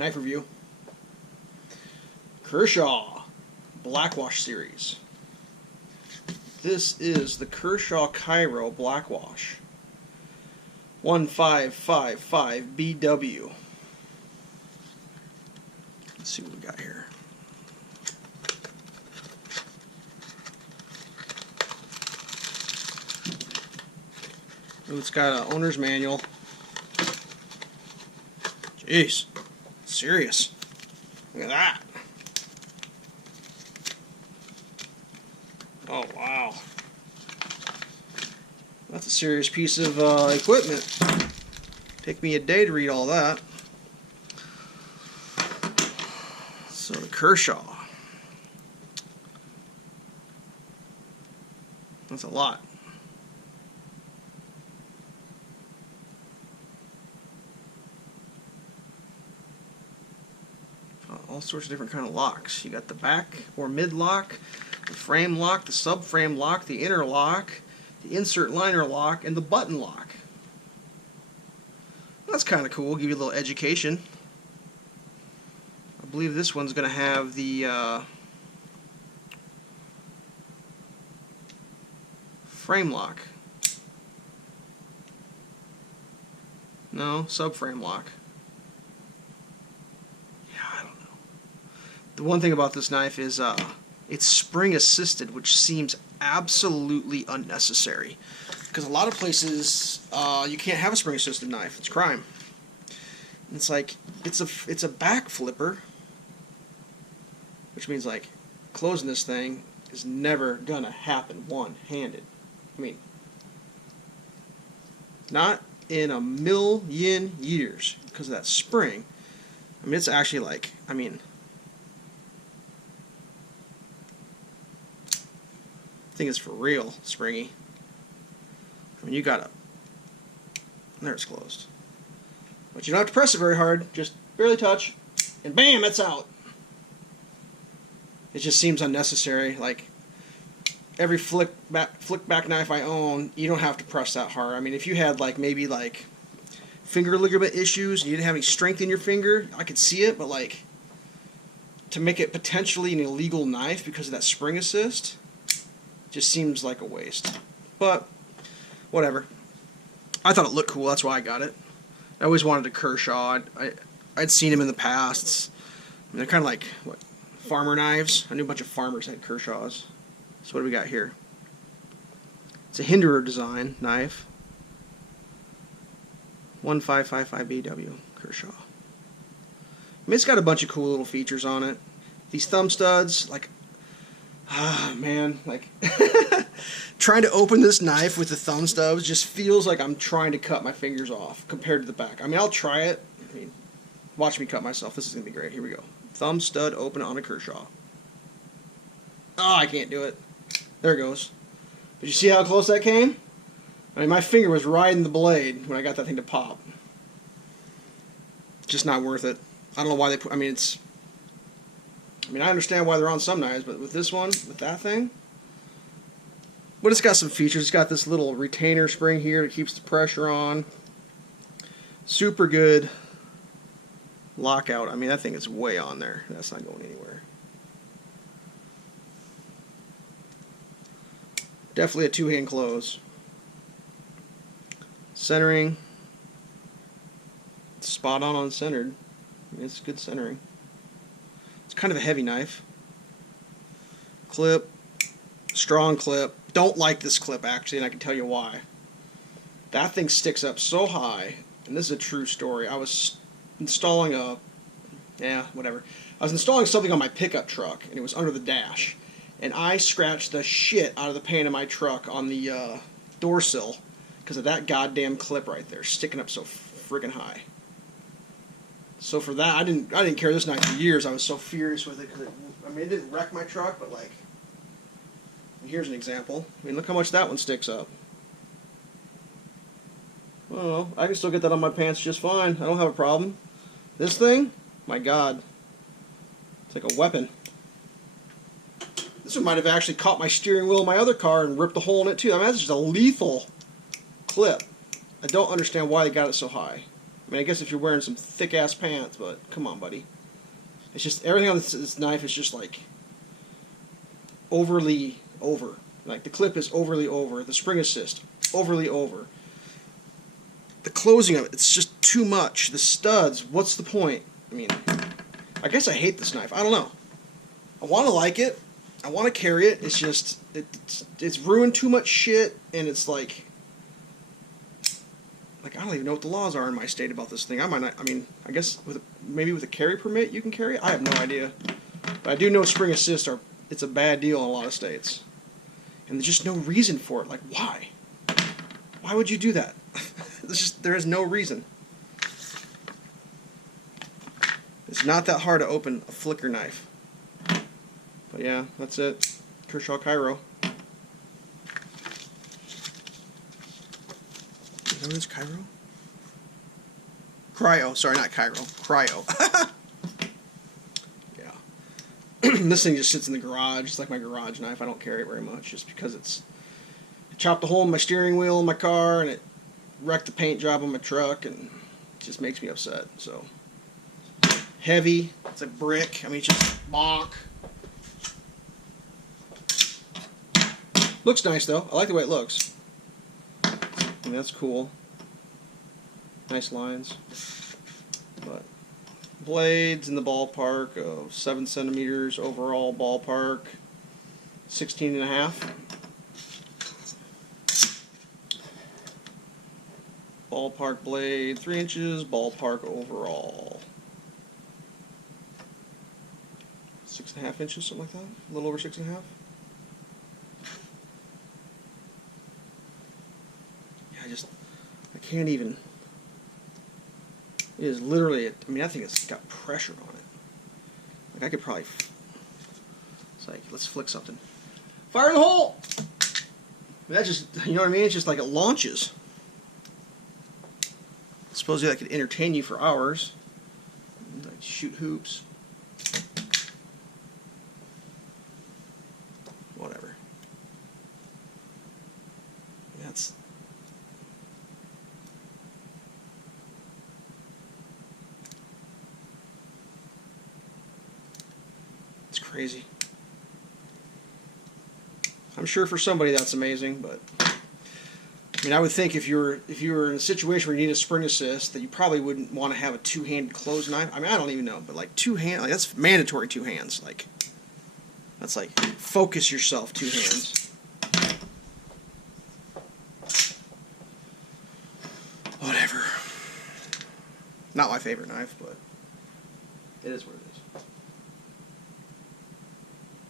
knife review. Kershaw Blackwash series. This is the Kershaw Cryo Blackwash 1555BW. Let's see what we got here. Ooh, it's got an owner's manual. Jeez, serious. Look at that. Oh, wow. That's a serious piece of equipment. Take me a day to read all that. So the Kershaw. That's a lot. All sorts of different kind of locks. You got the back or mid lock, the frame lock, the subframe lock, the inner lock, the insert liner lock, and the button lock. That's kind of cool. Give you a little education. I believe this one's going to have the frame lock. No, subframe lock. The one thing about this knife is it's spring assisted, which seems absolutely unnecessary. Because a lot of places you can't have a spring assisted knife. It's crime. It's like it's a back flipper, which means like closing this thing is never gonna happen one-handed. I mean, not in a million years because of that spring. I mean, it's actually like, I mean, thing is for real springy. I mean, you gotta, there it's closed, but you don't have to press it very hard, just barely touch and bam, it's out. It just seems unnecessary. Like every flick back knife I own, you don't have to press that hard. I mean, if you had like maybe like finger ligament issues and you didn't have any strength in your finger, I could see it, but like to make it potentially an illegal knife because of that spring assist just seems like a waste. But whatever. I thought it looked cool. That's why I got it. I always wanted a Kershaw. I'd seen him in the past. I mean, they're kind of like what, farmer knives. I knew a bunch of farmers had Kershaws. So what do we got here? It's a Hinderer design knife. 1555BW Kershaw. I mean, it's got a bunch of cool little features on it. These thumb studs, like, man, like trying to open this knife with the thumb stubs just feels like I'm trying to cut my fingers off compared to the back. I mean, I'll try it. I mean, watch me cut myself. This is going to be great. Here we go. Thumb stud open on a Kershaw. Oh, I can't do it. There it goes. Did you see how close that came? I mean, my finger was riding the blade when I got that thing to pop. Just not worth it. I don't know why they put, I mean, I understand why they're on some knives, but with this one, with that thing. But it's got some features. It's got this little retainer spring here that keeps the pressure on. Super good lockout. I mean, that thing is way on there. That's not going anywhere. Definitely a two-hand close. Centering. It's spot on centered. I mean, it's good centering. It's kind of a heavy knife. Clip. Strong clip. Don't like this clip, actually, and I can tell you why. That thing sticks up so high, and this is a true story. I was installing I was installing something on my pickup truck, and it was under the dash. And I scratched the shit out of the paint of my truck on the door sill because of that goddamn clip right there sticking up so friggin' high. So for that, I didn't carry this knife for years. I was so furious with it because it didn't wreck my truck, but like, here's an example. I mean, look how much that one sticks up. I don't know. I can still get that on my pants just fine. I don't have a problem. This thing, my God, it's like a weapon. This one might have actually caught my steering wheel of my other car and ripped a hole in it too. I mean, that's just a lethal clip. I don't understand why they got it so high. I mean, I guess if you're wearing some thick-ass pants, but come on, buddy. It's just, everything on this knife is just like overly over. Like, the clip is overly over. The spring assist, overly over. The closing of it, it's just too much. The studs, what's the point? I mean, I guess I hate this knife. I don't know. I want to like it. I want to carry it. It's just, it's ruined too much shit, and it's like I don't even know what the laws are in my state about this thing. I might not, I mean, I guess maybe with a carry permit you can carry it. I have no idea. But I do know spring assist it's a bad deal in a lot of states. And there's just no reason for it. Like, why? Why would you do that? There is no reason. It's not that hard to open a flicker knife. But yeah, that's it. Kershaw Cryo. Is that what it is? Cryo? Cryo. Sorry, not Cryo. Cryo. Yeah. This thing just sits in the garage. It's like my garage knife. I don't carry it very much just because it chopped a hole in my steering wheel in my car, and it wrecked the paint job on my truck, and it just makes me upset. So heavy. It's a brick. I mean, it's just bonk. Looks nice though. I like the way it looks. I mean, that's cool. Nice lines. But blades in the ballpark of 7 centimeters overall ballpark. 16.5. Ballpark blade 3 inches. Ballpark overall 6.5 inches, something like that. A little over 6.5. I can't even. It is literally, I mean, I think it's got pressure on it. Like, I could probably, it's like, let's flick something. Fire in the hole! That just, you know what I mean? It's just like it launches. Supposedly that could entertain you for hours. Like, shoot hoops. Whatever. That's. It's crazy. I'm sure for somebody that's amazing, but I mean, I would think if you were in a situation where you need a spring assist, that you probably wouldn't want to have a two-handed close knife. I mean, I don't even know, but like like that's mandatory 2 hands. Like that's like focus yourself 2 hands. Whatever. Not my favorite knife, but it is what it is.